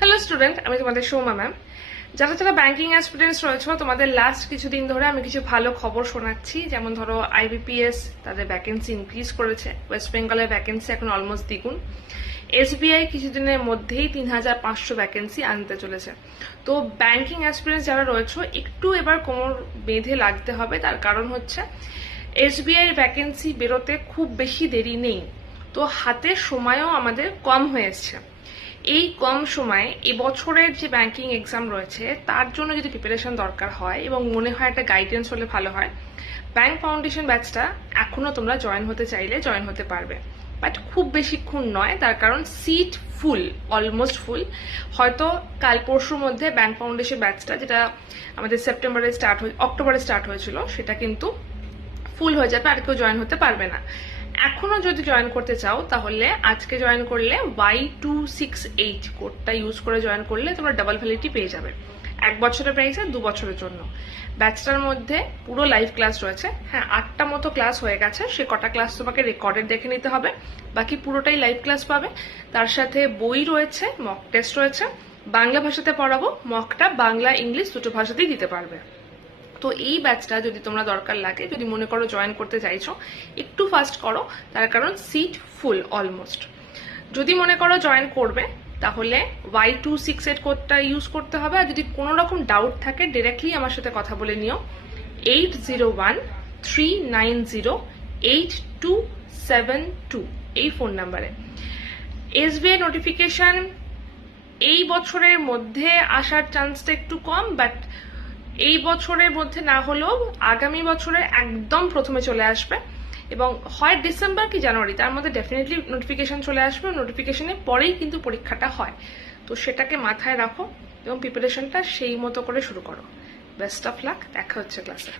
Hello student আমি তোমাদের Souma ma'am যারা যারা ব্যাংকিং অ্যাসপিরেন্টস রয়েছে, তোমাদের লাস্ট কিছুদিন ধরে আমি কিছু ভালো খবর শোনাচ্ছি। যেমন ধরো আইবিপিএস তাদের ভ্যাকেন্সি ইনক্রিজ করেছে। ওয়েস্ট বেঙ্গলের ভ্যাকেন্সি এখন অলমোস্ট দ্বিগুণ। এসবিআই কিছুদিনের মধ্যেই তিন হাজার পাঁচশো ভ্যাকেন্সি আনতে চলেছে। তো ব্যাংকিং অ্যাসপিরেন্টস যারা রয়েছে, একটু এবার কোমর বেঁধে লাগতে হবে। তার কারণ হচ্ছে এসবিআই ভ্যাকেন্সি বেরোতে খুব বেশি দেরি নেই। তো হাতের সময়ও আমাদের কম হয়ে এসছে এই কম সময়ে এবছরের যে ব্যাংকিং এক্সাম রয়েছে, তার জন্য যদি প্রিপারেশন দরকার হয় এবং মনে হয় একটা গাইডেন্স হলে ভালো হয় ব্যাংক ফাউন্ডেশন ব্যাচটা এখনও তোমরা জয়েন হতে চাইলে জয়েন হতে পারবে। বাট খুব বেশিক্ষণ নয়, তার কারণ সিট ফুল অলমোস্ট ফুল হয়তো কাল পরশুর মধ্যে ব্যাংক ফাউন্ডেশন ব্যাচটা যেটা আমাদের সেপ্টেম্বরে স্টার্ট হয়ে, অক্টোবরে স্টার্ট হয়েছিল, সেটা কিন্তু ফুল হয়ে যাবে, আর কেউ জয়েন হতে পারবে না। এখনও যদি জয়েন করতে চাও, তাহলে আজকে জয়েন করলে ওয়াই টু সিক্স এইট কোডটা ইউজ করে জয়েন করলে তোমরা ডাবল ভ্যালিডিটি পেয়ে যাবে। এক বছরের প্রাইসে দু বছরের জন্য। ব্যাচটার মধ্যে পুরো লাইভ ক্লাস রয়েছে। হ্যাঁ আটটা মতো ক্লাস হয়ে গেছে। সে কটা ক্লাস তোমাকে রেকর্ডেড দেখে নিতে হবে। বাকি পুরোটাই লাইভ ক্লাস পাবে। তার সাথে বই রয়েছে মক টেস্ট রয়েছে। বাংলা ভাষাতে পড়াবো মকটা বাংলা, ইংলিশ দুটো ভাষাতেই দিতে পারবে। তো এই ব্যাচটা যদি তোমরা দরকার লাগে, যদি মনে করো জয়েন করতে চাইছো, একটু ফাস্ট করো। তার কারণ সিট ফুল অলমোস্ট যদি মনে করো জয়েন করবে, তাহলে ওয়াই টু সিক্স এইট কোডটা ইউজ করতে হবে। আর যদি কোনো রকম ডাউট থাকে ডিরেক্টলি আমার সাথে কথা বলে নিও। Eight zero one three nine zero eight two seven two এই ফোন নাম্বারে এসবিআই নোটিফিকেশন এই বছরের মধ্যে আসার চান্সটা একটু কম বাট এই বছরের মধ্যে না হলেও আগামী বছরে একদম প্রথমে চলে আসবে এবং হয় ডিসেম্বর কি জানুয়ারি, তার মধ্যে ডেফিনেটলি নোটিফিকেশন চলে আসবে। নোটিফিকেশনের পরেই কিন্তু পরীক্ষাটা হয়। তো সেটাকে মাথায় রাখো এবং প্রিপারেশনটা সেই মতো করে শুরু করো। বেস্ট অফ লাক দেখা হচ্ছে ক্লাসে